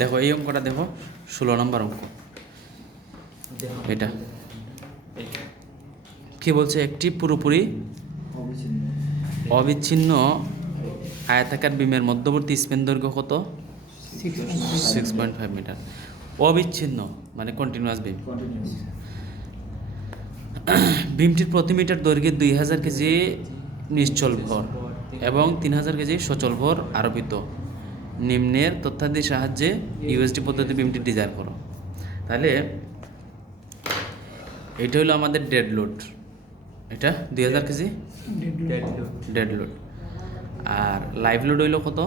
দেখো এই অঙ্কটা দেখো 16 নম্বর অঙ্ক। এটা কি বলছে? একটি পুরোপুরি অবিচ্ছিন্ন আয়তাকার বিমের মধ্যবর্তী স্প্যান দৈর্ঘ্য কত? 6.5 মিটার। অবিচ্ছিন্ন মানে কন্টিনিউয়াস বিম। বিমটির প্রতি মিটার দৈর্ঘ্যে 2000 কেজি নিশ্চল ভর এবং 3000 কেজি সচল ভর আরোপিত। নিম্নের তথ্যাদির সাহায্যে ইউএসডি পদ্ধতি বিমটি ডিজাইন করো। তাহলে এটা হলো আমাদের ডেড লোড, এটা 2000 কেজি ডেড লোড। আর লাইভ লোড হইলো কত?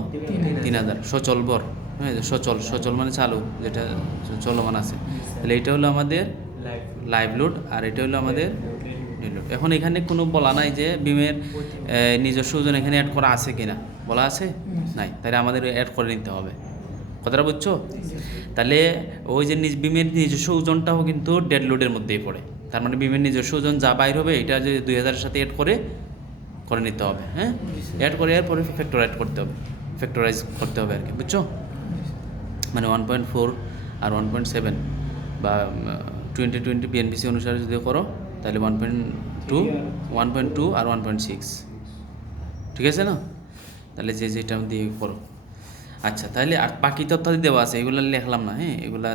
3000। সচল ভর, হ্যাঁ, সচল মানে চালু, যেটা চলমান আছে। তাহলে এটা হলো আমাদের লাইভ লোড আর এটা হলো আমাদের ডেড লোড। এখন এখানে কোনো বলা নাই যে বিমের নিজস্ব ওজন এখানে অ্যাড করা আছে কিনা, বলা আছে নাই, তাহলে আমাদের অ্যাড করে নিতে হবে। কথাটা বুঝছো? তাহলে ওই যে বিমের নিজস্ব ওজনটাও কিন্তু ডেড লোডের মধ্যেই পড়ে। তার মানে বিমের নিজস্ব ওজন যা বাইর হবে এটা যে 2000-এর সাথে অ্যাড করে নিতে হবে। হ্যাঁ, অ্যাড করে এর পরে ফ্যাক্টরাইজ করতে হবে আর কি, বুঝছো? মানে 1.4 আর 1.7 বা 2020 বিএনপিসি অনুসারে যদি করো তাহলে 1.2 আর 1.6, ঠিক আছে না? তাহলে যেটা দিয়ে করো। আচ্ছা, তাহলে আর বাকি তথ্য দেওয়া আছে, এগুলো লিখলাম না। হ্যাঁ, এগুলা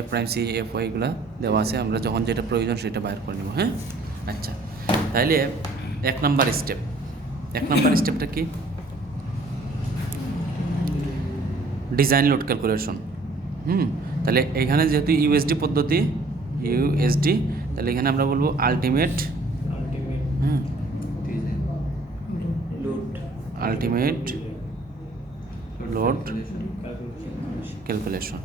F prime C F Y এগুলো দেওয়া আছে, আমরা যখন যেটা প্রয়োজন সেটা বাইর করে নেব। হ্যাঁ, আচ্ছা, তাহলে 1 নাম্বার স্টেপটা কি? Design load calculation. তাহলে এখানে যেহেতু ইউএসডি পদ্ধতি, তাহলে এখানে আমরা বলবো আলটিমেট লোড ক্যালকুলেশন।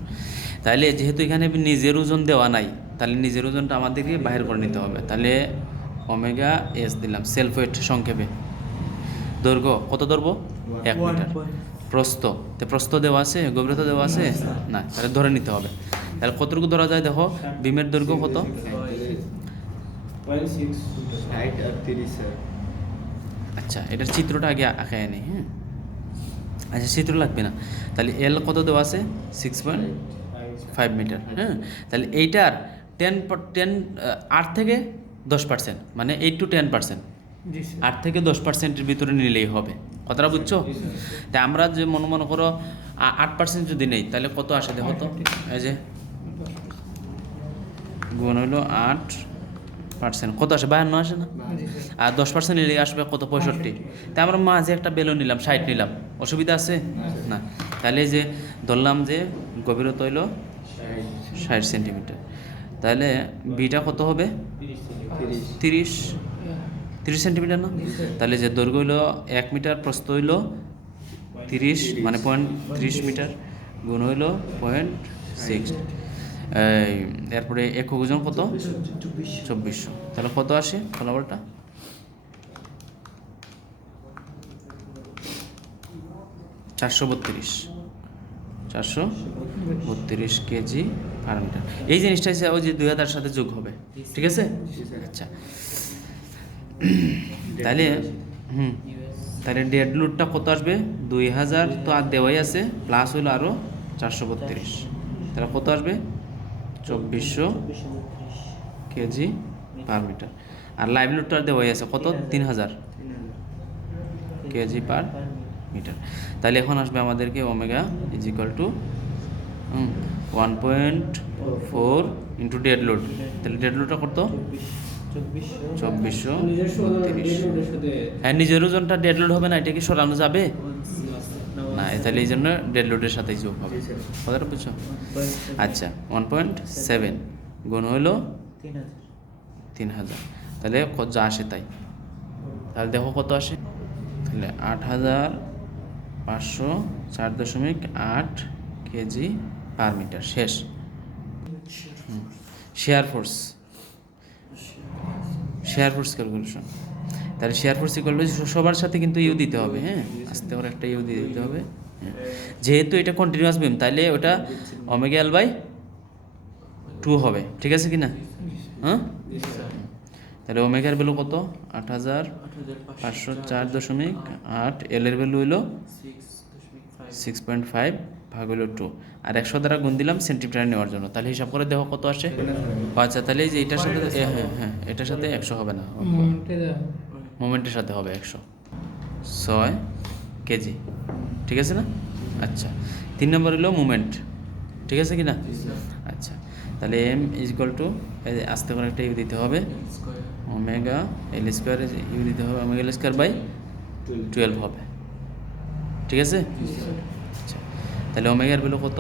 তাহলে যেহেতু এখানে নিজের ওজন দেওয়া নাই, তাহলে নিজের ওজনটা আমাদেরকে বাইর করে নিতে হবে। তাহলে ওমেগা এস দিলাম, সেলফ ওয়েট সংক্ষেপে। দৈর্ঘ্য কত ধরবো? 1 মিটার। প্রস্থ দেওয়া আছে, গভীরতা দেওয়া আছে না, তাহলে ধরে নিতে হবে। তাহলে কতটুকু ধরা যায় দেখো, বিমের দৈর্ঘ্য কত? আচ্ছা, এটার চিত্রটা আগে আঁকায় নেই। হ্যাঁ, আচ্ছা, চিত্র লাগবে না। তাহলে এল কত দেওয়া আছে? 6.5 মিটার। হ্যাঁ, তাহলে এইটার 8 থেকে 10%, মানে 8 to 10%, 8 থেকে 10%-এর ভিতরে নিলেই হবে। কথাটা বুঝছো? তা আমরা যে মনে করো 8% যদি নেই তাহলে কত আসে দেখো তো। এই যে গুণ হইলো 8%, কত আসে? 52 আসে না? আর 10% নিলে আসবে কত? 65। তাই আমরা মাঝে একটা বেলুন নিলাম, 60 নিলাম, অসুবিধা আছে না? তাহলে যে ধরলাম যে গভীরতা হইলো 60 সেন্টিমিটার, তাহলে বিটা কত হবে? 30 সেন্টিমিটার না? তাহলে যে দৈর্ঘ্য হইলো 1 মিটার, প্রস্থ হইলো 30 মানে 0.30 মিটার, গুণ হইলো 0.6। এরপরে একক ওজন কত? 2400। তাহলে কত আসে ফলাফলটা? 432 কেজি পার মিটার। এই জিনিসটা ওই যে 2000 সাথে যোগ হবে, ঠিক আছে? আচ্ছা, তাহলে তাহলে ডেড লোডটা কত আসবে? 2000 তো আর দেওয়াই আছে, প্লাস হইলো আরও 432, তাহলে কত আসবে? 2400 কেজি পার মিটার। আর লাইভ লোডটা আর দেওয়াই আছে কত? 3000 কেজি পার মিটার। তাহলে এখন আসবে আমাদেরকে omega is equal two 1.4 into dead load. তাহলে ডেড লোডটা কত? 2432। হ্যাঁ, নিজের ওজনটা ডেড লোড হবে না, এটা কি সরানো যাবে না? তাহলে এই জন্য ডেড লোডের সাথেই যোগ হবে। কথাটা বুঝছো? আচ্ছা, 1.7 গুণ হইলো 3000, তাহলে যা আসে তাই। তাহলে দেখো কত আসে। তাহলে 8500 4.8 কেজি পার মিটার। শেষ। Share force calculation. তাহলে শেয়ার ফোর্স ইকুয়াল টু, সবার সাথে কিন্তু ইউ দিতে হবে। হ্যাঁ, আস্তে করে একটা ইউ দিয়ে দিতে হবে। যেহেতু এটা কন্টিনিউয়াস বিম, তাইলে ওটা ওমেগা এল বাই 2 হবে, ঠিক আছে কি না? হ্যাঁ, তাহলে ওমেগার ভ্যালু কত? 8504.8, এল এর ভ্যালু হইলো 6.5 ভাগ হলো 2 আর 100 দ্বারা গুণ দিলাম সেন্টিমিটার নেওয়ার জন্য। তাহলে হিসাব করে দেখো কত আসে। আচ্ছা তাহলে এই যে এটার সাথে হ্যাঁ এটার সাথে 100 হবে না, মোমেন্টের সাথে হবে 106 কেজি, ঠিক আছে না? আচ্ছা 3 নম্বর হলো মুভমেন্ট, ঠিক আছে কি না? আচ্ছা তাহলে m ইজ ইকুয়াল টু আস্তে করে একটা ইউ দিতে হবে, ওমেগা এল স্কোয়ার ইউ দিতে হবে, ওমেগা এল স্কোয়ার বাই 12 হবে, ঠিক আছে? আচ্ছা তাহলে ওমেগার ভ্যালু কত?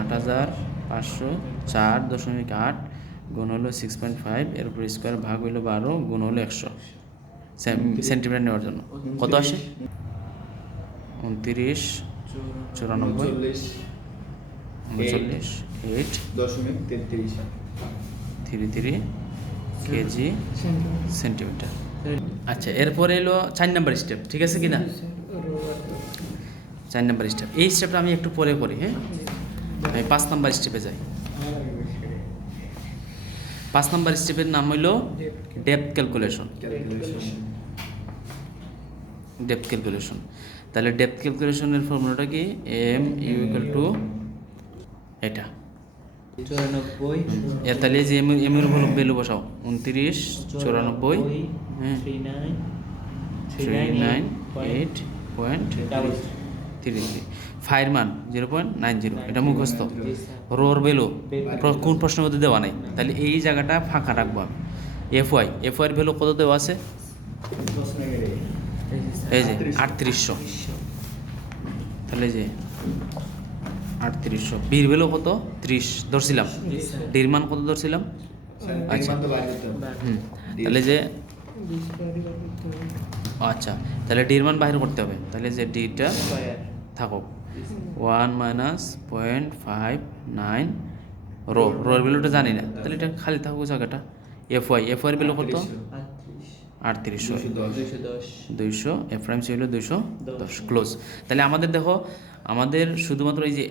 8504.8 গুণ হলো 6.5 এর উপর স্কোয়ার ভাগ হইলো 12 গুণ হলো 100 সেন্টিমিটার নেওয়ার জন্য কত আসে? 29 94 39 8.33 কেজি সেন্টিমিটার। আচ্ছা এরপরে এলো 4 নম্বর স্টেপ, ঠিক আছে কি না? 4 নম্বর স্টেপ, এই স্টেপটা আমি একটু পরে করি, হ্যাঁ আমি 5 নম্বর স্টেপে যাই। 5 নম্বর স্টেপের নাম হইল ডেপথ ক্যালকুলেশন। ডেপথ ক্যালকুলেশন, তাহলে ডেপথ ক্যালকুলেশনের ফর্মুলাটা কি? এম ইউ ইকুয়াল টু এটা 94, তাহলে যে এম এর ভ্যালু বসাও 29 94 39.8.33, ফাইর মান 0.90, এটা মুখস্থ। রোর ভ্যালু কোন প্রশ্নের মধ্যে দেওয়া নাই, তাহলে এই জায়গাটা ফাঁকা রাখবো আমি। এফ ওয়াই এর ভ্যালু কত দেওয়া আছে? এই যে 3800, তাহলে যে 3800। বির ভ্যালু কত? 30 ধরছিলাম, ডির মান কত ধরছিলাম? আচ্ছা তাহলে যে আচ্ছা তাহলে ডির মান বাইরে করতে হবে, তাহলে যে ডিটা থাকুক 1 মাইনাস 0.59 রোর ভ্যালুটা জানি না, তাহলে এটা খালি থাকুক জায়গাটা। এফ ওয়াই এর ভ্যালু কত? 3800 200, এফ প্রাইম ছিল 210, ক্লোজ। তাহলে আমাদের দেখো আমাদের শুধুমাত্র এই যে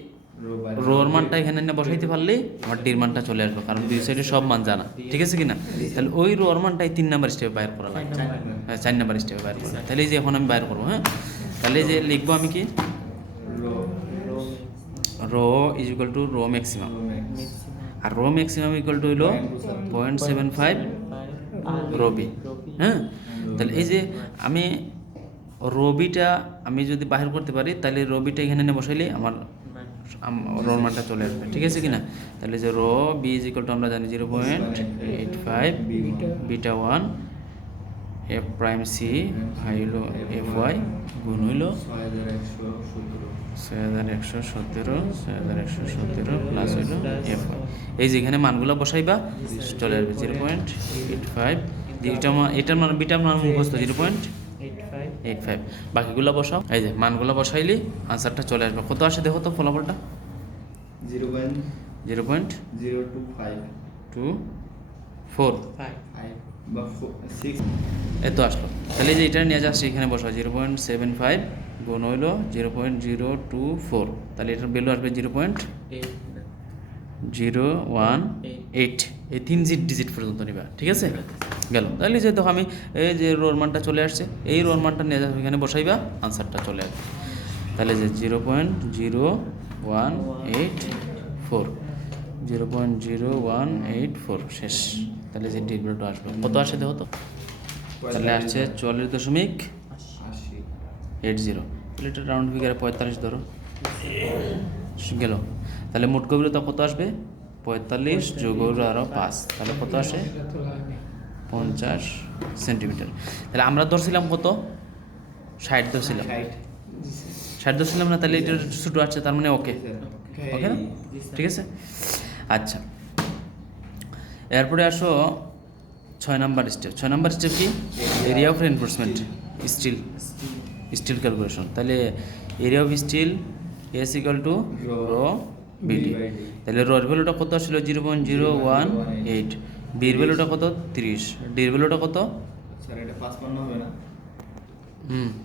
রোর মানটা এখানে না বসাইতে পারলেই আমার ডির মানটা চলে আসবে, কারণ দুই সাইডে সব মান জানা, ঠিক আছে কিনা? তাহলে ওই রোর মানটাই 3 নাম্বার স্টেপে বাইর করা লাগে, 4 নাম্বার স্টেপে বাইর করা। তাহলে এই যে এখন আমি বাইর করবো, হ্যাঁ তাহলে যে লিখবো আমি কি? Rho is equal to rho maximum, আর রো ম্যাক্সিমাম ইকুয়াল টু হইলো 0.75 রবি, হ্যাঁ। তাহলে এই যে আমি রবিটা আমি যদি বাহির করতে পারি, তাহলে রবিটা এখানে নিয়ে বসাইলে আমার রোর মানটা চলে আসবে, ঠিক আছে কিনা? তাহলে যে rho B is equal to আমরা জানি 0.85 বিটা 1 এফ প্রাইম সি হইলো এফ ওয়াই গুণ হইলো 6117 প্লাস হইলো এফ ওয়াই। এই যেখানে মানগুলো বসাইবা চলে আসবে 0.85, এটার মান বিটার মান মুখস্থ 0.85, বাকিগুলো বসাও। এই যে মানগুলো বসাইলে আনসারটা চলে আসবে। কত আসে দেখো তো ফলাফলটা? 0.0254 এত আসলো। তাহলে যে এটা নিয়ে যাচ্ছে এখানে বসাও 0.75 গুণ হইলো 0.024, তাহলে এটার ভ্যালু আসবে 0.018। এই 3 ডিজিট পর্যন্ত নিবা, ঠিক আছে গেল। তাহলে যে দেখো আমি এই যে রোর মানটা চলে আসছে, এই রোর মানটা নিয়ে যাবে এখানে বসাইবা, আনসারটা চলে আসবে। তাহলে যে 0.0184 শেষ। তাহলে যে ডিগ্রিটা আসবে কত আসে দেখো তো? তাহলে আসছে 44.80, তাহলে এটা রাউন্ড ফিগারে 45 ধরো গেল। তাহলে মোট গভীরতা কত আসবে? 45 যোগ আরও 5, তাহলে কত আসে? 50 সেন্টিমিটার। তাহলে আমরা ধরছিলাম কত? 60 ধরছিলাম, 60 ধরছিলাম না? তাহলে এটা ছোটো আসছে, তার মানে ওকে ওকে না, ঠিক আছে। আচ্ছা এরপরে আসো 6 নাম্বার স্টেপ। 6 নাম্বার স্টেপ কি? Area of reinforcement steel calculation. তাহলে area of steel S equal to rho B D. তাহলে রোর ভ্যালুটা কত আসছিল? 0.018, বির ভ্যালুটা কত? 30, ডির ভ্যালুটা কত?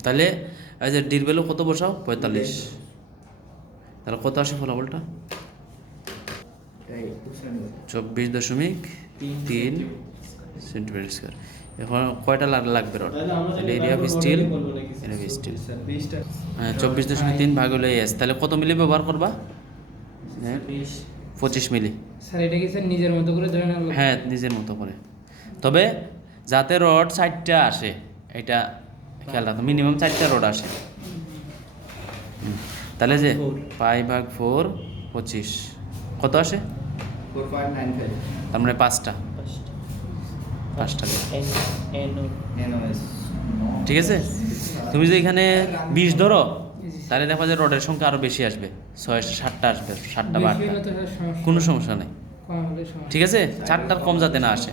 তাহলে আচ্ছা ডির ভ্যালু কত বসাও? 45, তাহলে কত আসে ফলাফলটা? 24.3 সেন্টিমিটার স্কোয়ার। এখন কয়টা লাগবে রড? তাহলে area of steel, area of steel 24.3 ভাগ হলো এস। তাহলে কত মিলি ব্যবহার করবা? 25 মিলি। স্যার এটা কি স্যার নিজের মতো করে ধরে নেওয়া? হ্যাঁ, নিজের মতো করে, তবে যাতে রড 4টা আসে এটা খেয়াল রাখো, মিনিমাম 4টা রড আসে। তাহলে যে পাই ভাগ 4 25 কত আসে? 4.95 তার মানে 5টা ঠিক আছে। তুমি যদি এখানে 20 ধরো তাহলে দেখো যে রডের সংখ্যা আরও বেশি আসবে, 6-7টা আসবে, 7টা বা 8টা, কোনো সমস্যা নেই। ঠিক আছে, 4টার কম যাতে না আসে।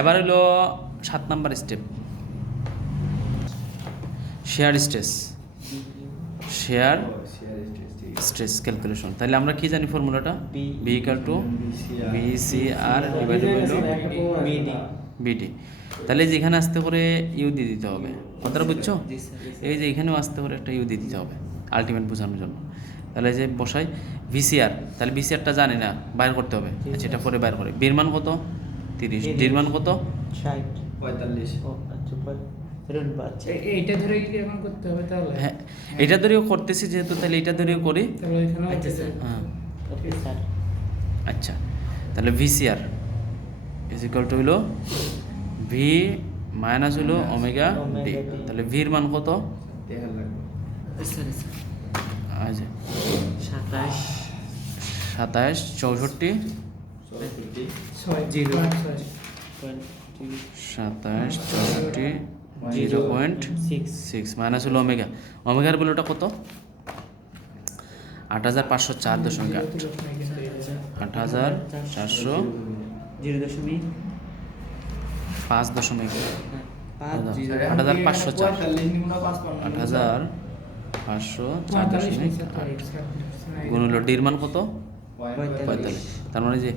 এবার হলো 7 number step, shear stress. Shear stress calculation. তাহলে আমরা কি জানি ফর্মুলাটা? B equal to BCR divided by BD. তাহলে যেখানে আসতে করে ইউ দিয়ে দিতে হবে, কথাটা বুঝছো? এই যে এখানেও আসতে করে একটা ইউ দিয়ে দিতে হবে আলটিমেট বোঝানোর জন্য। তাহলে যে বসাই VCR, তাহলে VCRটা জানি না, বাইর করতে হবে। আচ্ছা, এটা পরে বাইর করে। বির মান কত? 30। ডির মান কত? 45। এইটা ধরে কি এখন করতে হবে তাহলে? হ্যাঁ, এটা ধরেও করতেছি যেহেতু, তাহলে এটা ধরেও করি। তাহলে এখানে হ্যাঁ, আচ্ছা, তাহলে VCR ইজ ইকুয়াল টু হলো ভি মাইনাস হলো ওমেগা ডি। তাহলে ভির মান কত? আচ্ছা, 27 64 27 64 0.6 মাইনাস হলো ওমেগা। ওমেগার ভ্যালুটা কত? 8504.8 8400 5.8 8504 8504.8 গুণ হলো ডির মান কত? 45। তার মানে যে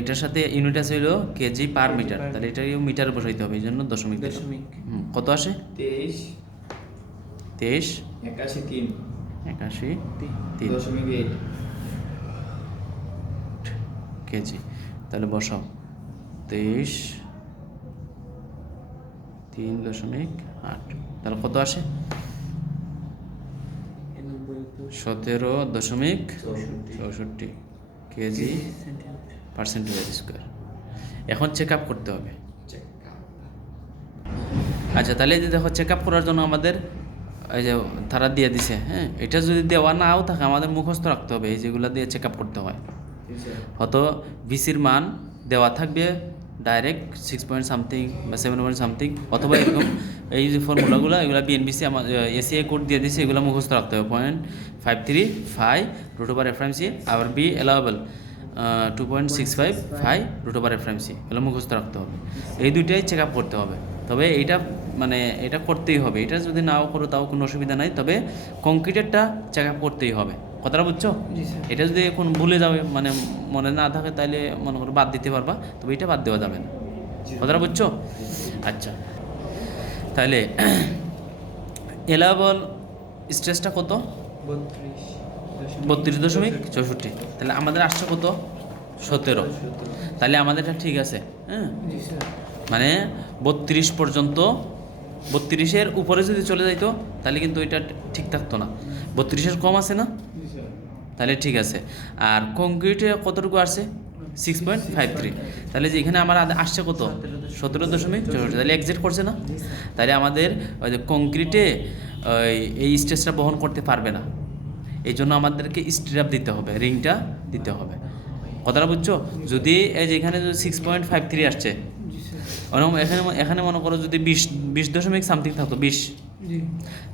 এটার সাথে ইউনিট আছে হলো কেজি পার মিটার, তাহলে এটা মিটারে বসাইতে হবে, এই জন্য দশমিক দিলাম। কত আসে? 23 81 3 কেজি। তাহলে বসাও 23 3.8, তাহলে কত আসে? 17.64 কেজি পার সেন্টিমিটার স্কোয়ার। এখন চেক আপ করতে হবে। আচ্ছা, তাহলে এই যে দেখো চেক আপ করার জন্য আমাদের এই যে তারা দিয়ে দিছে, হ্যাঁ, এটা যদি দেওয়া নাও থাকে আমাদের মুখস্থ রাখতে হবে এই যেগুলো দিয়ে চেক আপ করতে হয়। হয়তো VCর মান দেওয়া থাকবে ডাইরেক্ট 6 পয়েন্ট সামথিং বা 7 পয়েন্ট সামথিং, অথবা এরকম এই যে ফর্মুলাগুলো এগুলো BNBC আমার ACI কোড দিয়ে দিচ্ছে, এগুলো মুখস্থ রাখতে হবে। 0.535 √FMC, আবার বি অ্যালাউয়েবল 2.655 √FMC, এগুলো মুখস্থ রাখতে হবে। এই দুইটাই চেক আপ করতে হবে। তবে এইটা মানে এটা করতেই হবে, এটা যদি নাও করো তাও কোনো অসুবিধা নাই, তবে কংক্রিটেরটা চেক আপ করতেই হবে। কথাটা বুঝছো? এটা যদি এখন ভুলে যাবে মানে মনে না থাকে তাহলে মনে করো বাদ দিতে পারবা, তবে এটা বাদ দেওয়া যাবে না। কথাটা বুঝছো? আচ্ছা, তাহলে এলাবল স্ট্রেসটা কত? 32.64। তাহলে আমাদের আসছে কত? 17। তাহলে আমাদের এটা ঠিক আছে, হ্যাঁ, মানে 32 পর্যন্ত। 32-এর উপরে যদি চলে যাইতো তাহলে কিন্তু এটা ঠিক থাকতো না। 32-এর কম আছে না, তাহলে ঠিক আছে। আর কংক্রিটে কতটুকু আসছে? 6.53। তাহলে যে এখানে আমার আসছে কত? 17.64। তাহলে এক্সাক্ট করছে না? তাহলে আমাদের ওই যে কংক্রিটে এই স্ট্রেসটা বহন করতে পারবে না, এই জন্য আমাদেরকে স্ট্রাপ দিতে হবে, রিংটা দিতে হবে। কথাটা বুঝছো? যদি এই যে এখানে যদি 6.53 আসছে, এখানে মনে করো যদি 20 সামথিং থাকতো 20,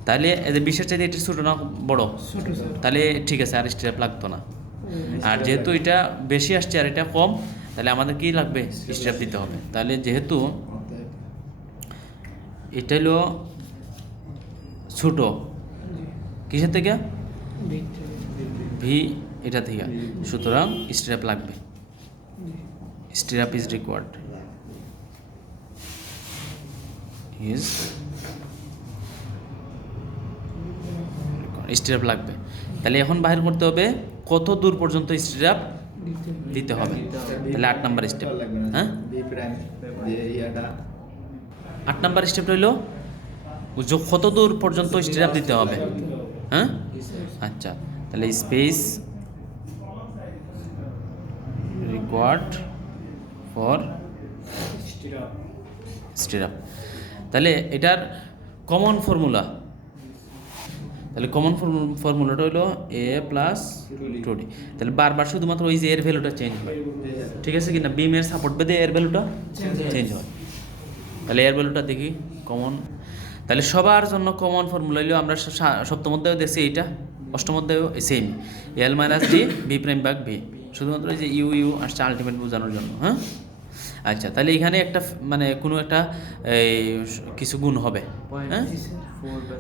তাহলে এই যে 20-এর চাইতে এটা ছোটো না বড়? তাহলে ঠিক আছে, আর স্ট্রাপ লাগতো না। আর যেহেতু এটা বেশি আসছে আর এটা কম, তাহলে আমাদের কি লাগবে? স্ট্রাপ দিতে হবে। তাহলে যেহেতু এটা হলো ছোটো, কিসের থেকে? ভি এটা থেকে, সুতরাং স্ট্রাপ লাগবে। স্ট্রাপ ইজ রিকোয়ার্ড, স্ট্রাপ লাগবে। তাহলে এখন বাহির করতে হবে কত দূর পর্যন্ত স্ট্রাপ দিতে হবে। তাহলে 8 নাম্বার স্টেপ, হ্যাঁ, 8 নাম্বার স্টেপ হইল কত দূর পর্যন্ত স্টিরাপ দিতে হবে, হ্যাঁ? আচ্ছা, তাহলে স্পেস রিকোয়ার্ড ফর স্টিরাপ। তাহলে এটার কমন ফর্মুলা, তাহলে কমন ফর্মুলাটা হলো এ প্লাস 2d। তাহলে বারবার শুধুমাত্র ওই যে এর ভ্যালুটা চেঞ্জ হয়, ঠিক আছে কি না? বিমের সাপোর্ট বেঁধে এর ভ্যালুটা চেঞ্জ হয়। তাহলে এর ভ্যালুটা দেখি কমন। তাহলে সবার জন্য কমন ফর্মুলা হইলো, আমরা সপ্তম অধ্যায়ে দেখছি এইটা, অষ্টম অধ্যায়েও same, L minus D B prime ভাগ ভি, শুধুমাত্র এই যে ইউ ইউ আসছে আলটিমেট বোঝানোর জন্য, হ্যাঁ? আচ্ছা, তাহলে এখানে একটা মানে কোনো একটা এই কিছু গুণ হবে, হ্যাঁ?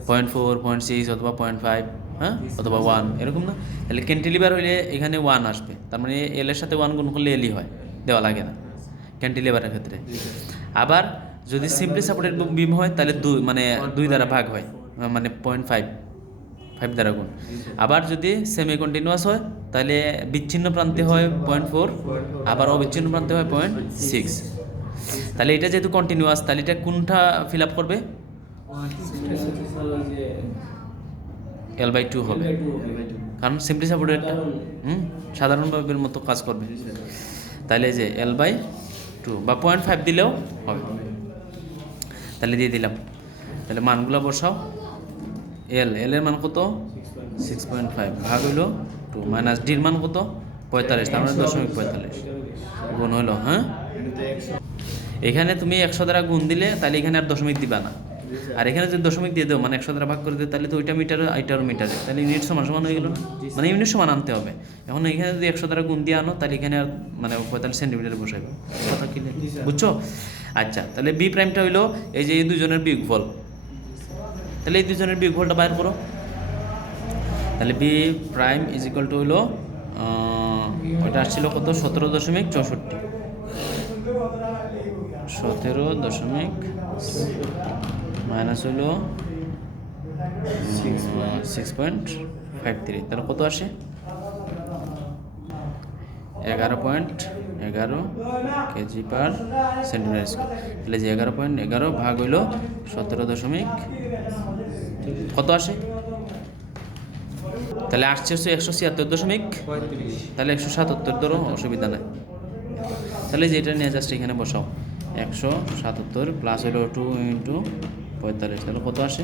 0.4, 0.6 অথবা 0.5, হ্যাঁ, অথবা 1 এরকম না? তাহলে ক্যান্টিলিভার হইলে এখানে 1 আসবে, তার মানে এল এর সাথে 1 গুণ করলে এলই হয়, দেওয়া লাগে না ক্যান্টিলিভারের ক্ষেত্রে। আবার যদি সিম্পলি সাপোর্টেড বিম হয় তাহলে মানে 2 দ্বারা ভাগ হয়, মানে 0.5 দ্বারা গুণ। আবার যদি সেমি কন্টিনিউয়াস হয় তাহলে বিচ্ছিন্ন প্রান্তে হয় 0.4, আবার অবিচ্ছিন্ন প্রান্তে হয় 0.6। তাহলে এটা যেহেতু কন্টিনিউয়াস, তাহলে এটা কোনটা ফিল আপ করবে? L/2 হবে, কারণ সিম্পলি সাপোর্টেডটা সাধারণ ভাবের মতো কাজ করবে। তাহলে যে L/2 বা 0.5 দিলেও হবে। তাহলে দিয়ে দিলাম, তাহলে মানগুলো বসাও। এল এর মান কত? 6.5 ভাগ হইল 2 মাইনাস ডির মান কত? 45, তার মানে 0.45 গুণ হইল, হ্যাঁ? এখানে তুমি 100 দ্বারা গুণ দিলে তাহলে এখানে আর দশমিক দিবা না, আর এখানে যদি দশমিক দিয়ে দেও মানে 100 দ্বারা ভাগ করে দিও তাহলে তো ওইটা মিটারে এটারও মিটারে, তাহলে ইউনিট সমান সমান হয়ে গেল না? মানে ইউনিট সমান আনতে হবে। এখন এখানে যদি 100 দ্বারা গুণ দিয়ে আনো তাহলে এখানে আর মানে 45 সেন্টিমিটারে বসাইবে, কথা কি বুঝছো? আচ্ছা, তাহলে বি প্রাইমটা হইলো এই যে এই দুজনের বিয়োগফল, তাহলে এই দুজনের বিয়োগফলটা বাইর করো। তাহলে B prime is equal to হইলো ওইটা আসছিল কত? 17.64, 17.64 মাইনাস হইল 6.53, তাহলে কত আসে? 11.11 কেজি পার সেন্টিমিটার স্কোয়ার। তাহলে যে 11.11 ভাগ হইল 17 কত আসে? তাহলে আসছে 176.35, তাহলে 177 ধরো, অসুবিধা নাই। তাহলে যেটা নিয়ে জাস্ট এখানে বসাও, 177 প্লাস হলো 2 ইন্টু 45, তাহলে কত আসে?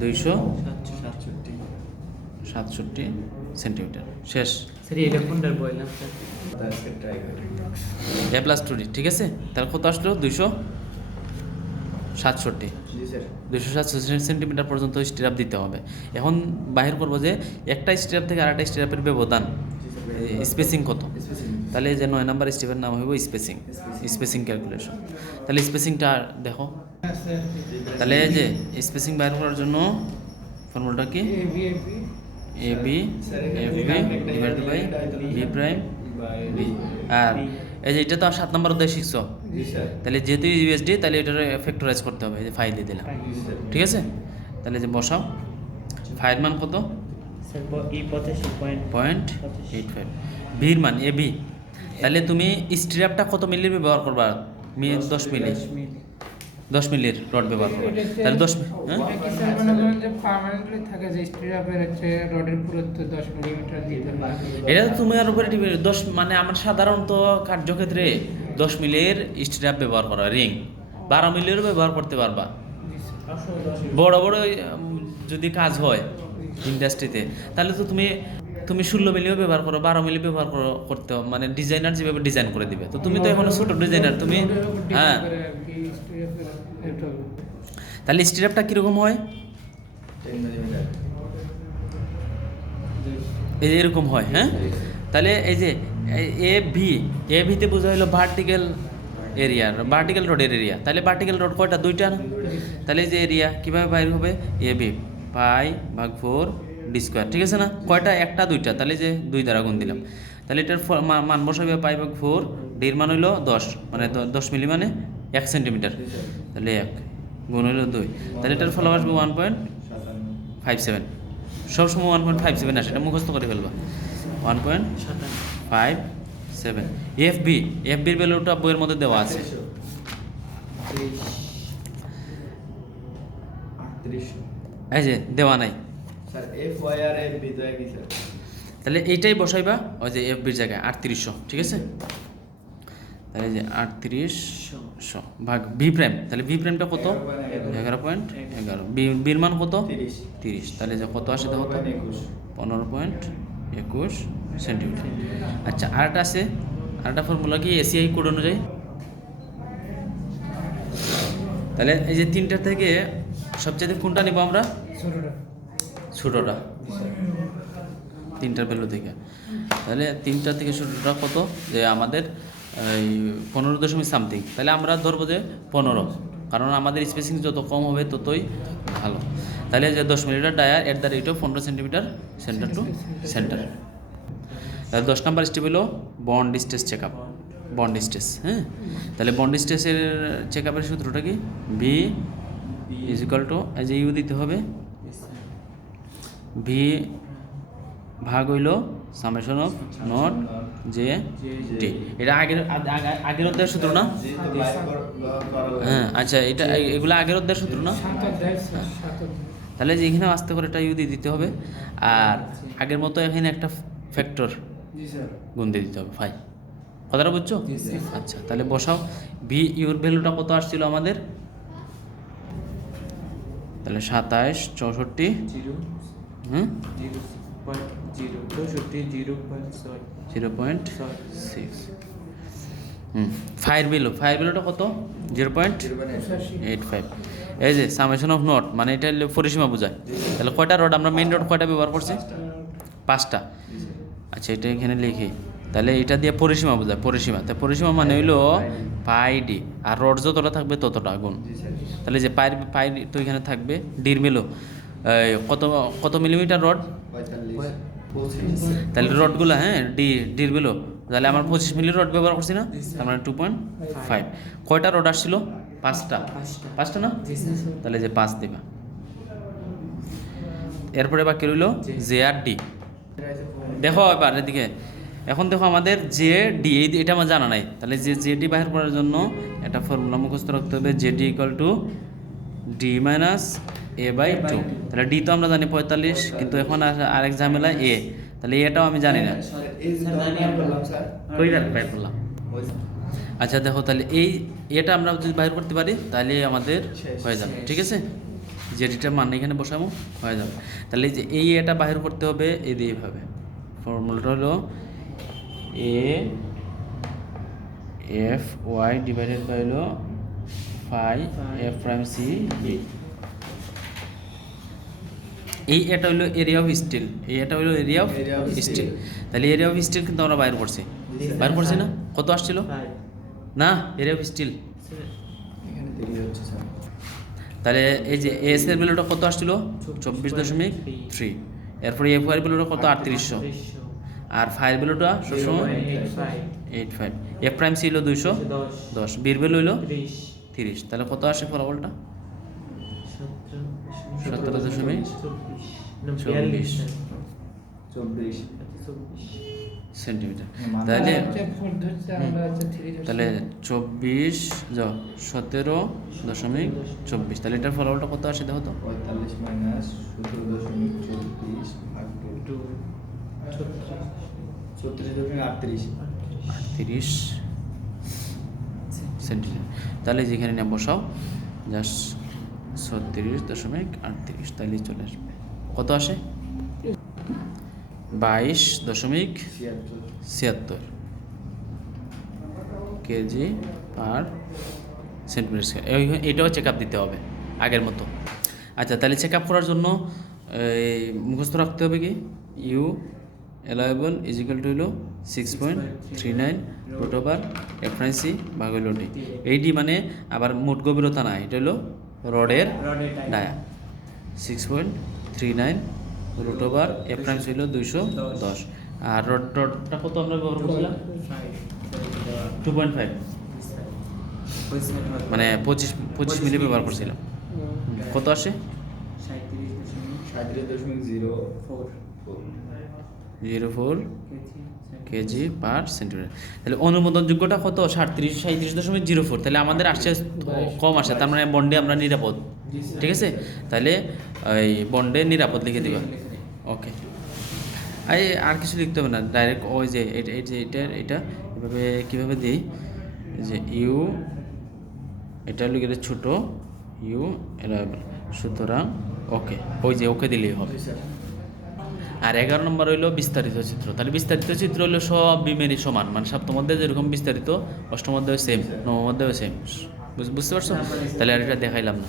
267 সেন্টিমিটার। শেষ। স্যার এটা কোনটার বললাম স্যার? এ প্লাস 2d, ঠিক আছে? তাহলে কত আসলো? 267 267 সেন্টিমিটার পর্যন্ত স্টিরাপ দিতে হবে। এখন বাহির করবো যে একটা স্টিরাপ থেকে আরেকটা স্টিরাপের ব্যবধান, স্পেসিং কত। তাহলে যে 9 নাম্বার স্টেপের নাম হইব স্পেসিং ক্যালকুলেশন। তাহলে স্পেসিংটা দেখো, তাহলে এই যে স্পেসিং বাইর করার জন্য ফর্মুলাটা কি? A B divided by B prime B. আর এই যে এটা তো 7 নাম্বার অধ্যায় শিখছো, তাহলে যেহেতু ইউএসডি তাহলে এটার ফ্যাক্টরাইজ করতে হবে, এই যে ফাইল দিয়ে দিলাম, ঠিক আছে? তাহলে যে বসাও, ফাইল মান কত? 0.85 ভির মান এ বি। তাহলে তুমি স্টিরাপটা কত মিলির ব্যবহার করবা? 10 মিলি, 10 মিলির রড ব্যবহার করবা। তাহলে 10, হ্যাঁ, মনে করেন যে পার্মানেন্টলি থাকে যে স্টিরাপের হচ্ছে রডের পুরুত্ব 10 মিলিমিটার দিতে হবে। এটা তোমার উপরে 10, মানে আমরা সাধারণত কার্যক্ষেত্রে 10 মিলির স্টিরাপ ব্যবহার করা, রিং 12 মিলিরও ব্যবহার করতে পারবা। বড় বড় যদি কাজ হয় ইন্ডাস্ট্রিতে তাহলে তো তুমি 16 মিলিও ব্যবহার করো, 12 মিলি ব্যবহার করতে, মানে ডিজাইনার যেভাবে ডিজাইন করে দিবে। তো তুমি তো এখন ছোট ডিজাইনার, তুমি, হ্যাঁ। তাহলে স্টিরাপটা কীরকম হয়? এই যে এরকম হয়, হ্যাঁ। তাহলে এই যে এ ভিতে বোঝা হলো ভার্টিক্যাল এরিয়া, ভার্টিক্যাল রোডের এরিয়া। তাহলে ভার্টিক্যাল রোড কয়টা? 2টা না? তাহলে এই যে এরিয়া কীভাবে বাইর হবে? এ বি π/4 ডি স্কোয়ার, ঠিক আছে না? কয়টা? 1টা 2টা, তাহলে যে 2 দ্বারা গুণ দিলাম। তাহলে এটার মান বসাবে π/4, ডির মান হইলো 10, মানে 10 মিলি মানে 1 সেন্টিমিটার, তাহলে 1 গুণ হইলো 2, তাহলে এটার ফলাফল আসবে 1.57। সবসময় 1.57 আসে, এটা মুখস্থ করে ফেলবা। 1.57। এফবির ভ্যালুটা বইয়ের মধ্যে দেওয়া আছে, এই যে দেওয়া নাই, স্যার এফ ওয়াই আর এফ বি তো একই স্যার। তাহলে এইটাই বসাইবা ওই যে এফ বির জায়গায় 3800, ঠিক আছে? তাহলে যে 3800 ভাগ বি প্রাইম, তাহলে বি প্রাইমটা কত? 11.11। বির মান কত? 30। তাহলে যে কত আসে দেখো তো? 15.21 সেন্টিমিটার। আচ্ছা, আরেকটা আছে, আরেকটা ফর্মুলা কি এসিআই কোড অনুযায়ী। তাহলে এই যে তিনটা থেকে সবচেয়ে কোনটা নিব আমরা? ছোটটা। ছোটোটা, তিনটার ভ্যালু থেকে। তাহলে তিনটা থেকে ছোটোটা কত? যে আমাদের এই 15 সামথিং। তাহলে আমরা ধরবো যে 15, কারণ আমাদের স্পেসিং যত কম হবে ততই ভালো। তাহলে যে 10 millimetre dia at the rate of 15 centimetre centre to centre. তাহলে 10 নম্বর স্টেপ হলো bond stress check up, bond stress. হ্যাঁ, তাহলে বন্ড স্ট্রেসের চেক আপের সূত্রটা কি? বি ইজ ইকুয়াল টু, এই যে ইউ দিতে হবে, ভি ভাগ হইল সামেশন অফ নট জে টি। এটা আগের অধ্যায়ের সূত্র না? হ্যাঁ, আচ্ছা, এটা এগুলো আগের অধ্যায়ের সূত্র না? তাহলে যে এখানে আস্তে করে এটা ইউ দিয়ে দিতে হবে, আর আগের মতো এখানে একটা ফ্যাক্টর গুণ দিয়ে দিতে হবে, ফাই। কথাটা বুঝছো? আচ্ছা, তাহলে বসাও। ভি ইউর ভ্যালুটা কত আসছিল আমাদের? তাহলে 27, 64, হুম, 0.6। ফায়ার বিলটা কত? 0.85। এই যে সামেশন অফ নট মানে এটা পরিসীমা বোঝায়। তাহলে কয়টা রড আমরা মেইন রড কয়টা ব্যবহার করছি? 5টা। আচ্ছা, এটা এখানে লিখি। তাহলে এটা দিয়ে পরিসীমা বোঝায়, পরিসীমা। তাই পরিসীমা মানে হইলো পাই ডি, আর রড যতটা থাকবে ততটা গুণ। তাহলে যে পাই তো এখানে থাকবে, ডির মিলো কত মিলিমিটার রড? 45। তাহলে রডগুলো, হ্যাঁ, ডির বিলো, তাহলে আমার 25 মিলি রড ব্যবহার করছি না? আমরা 2.5। কয়টা রড আসছিল? 5টা না? তাহলে যে 5 দিবা। এরপরে বাকি রইল জে আর ডি। দেখো এবার এদিকে, এখন দেখো আমাদের জে ডি, এটা আমার জানা নাই। তাহলে জে ডি বাহির করার জন্য একটা ফর্মুলা মুখস্থ রাখতে হবে, J D equal to D minus A by 2। তাহলে ডি তো আমরা জানি 45, কিন্তু এখন আরেক ঝামেলা এ। তাহলে এটাও আমি জানি না, বাইর করলাম। আচ্ছা দেখো, তাহলে এটা আমরা যদি বাইর করতে পারি তাহলে আমাদের হয়ে যাবে, ঠিক আছে? যেটিটার মান এখানে বসাবো, হয়ে যাবে। তাহলে যে এটা বাইর করতে হবে এইভাবে। ফর্মুলাটা হলো A F Y divided by হলো phi F prime C B. এটা হলো এরিয়া অফ স্টিল, এটা হলো এরিয়া অফ স্টিল। তাহলে এরিয়া অফ স্টিল কিন্তু আমরা বাইর করছি না? কত আসছিল? না, এরিয়া অফ স্টিল। তাহলে এই যে এস এর ভ্যালুটা কত আসছিল? 24.3। এরপরে এফ ওয়াই ভ্যালুটা কত? 3800। আর ফাইভ ভ্যালুটা সবসময় 85। এফ প্রাইম সি হলো 210, বির ভ্যালু হলো 30। তাহলে কত আসে ফলাফলটা? 17.24 সেন্টিমিটার। তাহলে 17.24। তাহলে এটার ফলাফলটা কত আসে দেখো তো? 45 মাইনাস 17.24 ভাগ 2 36.38 সেন্টিমিটার। তাহলে যেখানে নিয়ে বসাও জাস্ট 36.38, তাহলে চলে আসবে। কত আসে? 22.76 কেজি পার সেন্টিমিটার স্কয়ার। এইটাও চেক আপ দিতে হবে আগের মতো। আচ্ছা, তাহলে চেক আপ করার জন্য মুখস্থ রাখতে হবে কি? U allowable is equal to হলো 6.39 root over F prime C ভাগ হলো ডি। এই ডি মানে আবার মোট গভীরতা না, এটা হলো রডের dia. 6.39 root over F prime C হলো 210। আর রডটা কত আমরা ব্যবহার করছিলাম? 2.5, মানে 25 মিলি ব্যবহার করছিলাম। কত আসে? 37.04 04 কেজি পার সেন্টিমিটার। তাহলে অনুমোদনযোগ্যটা কত 37.04। তাহলে আমাদের আসছে কম আসে, তার মানে বন্ডে আমরা নিরাপদ। ঠিক আছে, তাহলে এই বন্ডে নিরাপদ লিখে দিবা। ওকে, আর কিছু লিখতে হবে না, ডাইরেক্ট ওই যে এটা এভাবে কীভাবে দিই যে ইউ, এটা লিখে ছোট ইউ এলাবেল, সুতরাং ওকে, ওই যে ওকে দিলেই হবে। আর 11 নম্বর হইলো বিস্তারিত চিত্র। তাহলে বিস্তারিত চিত্র হলো সব বিমেরই সমান, মানে সপ্তম মধ্যে যেরকম বিস্তারিত, অষ্টম মধ্যেও সেম, নবম মধ্যেও সেম। বুঝতে পারছো? তাহলে আর এটা দেখাইলাম না।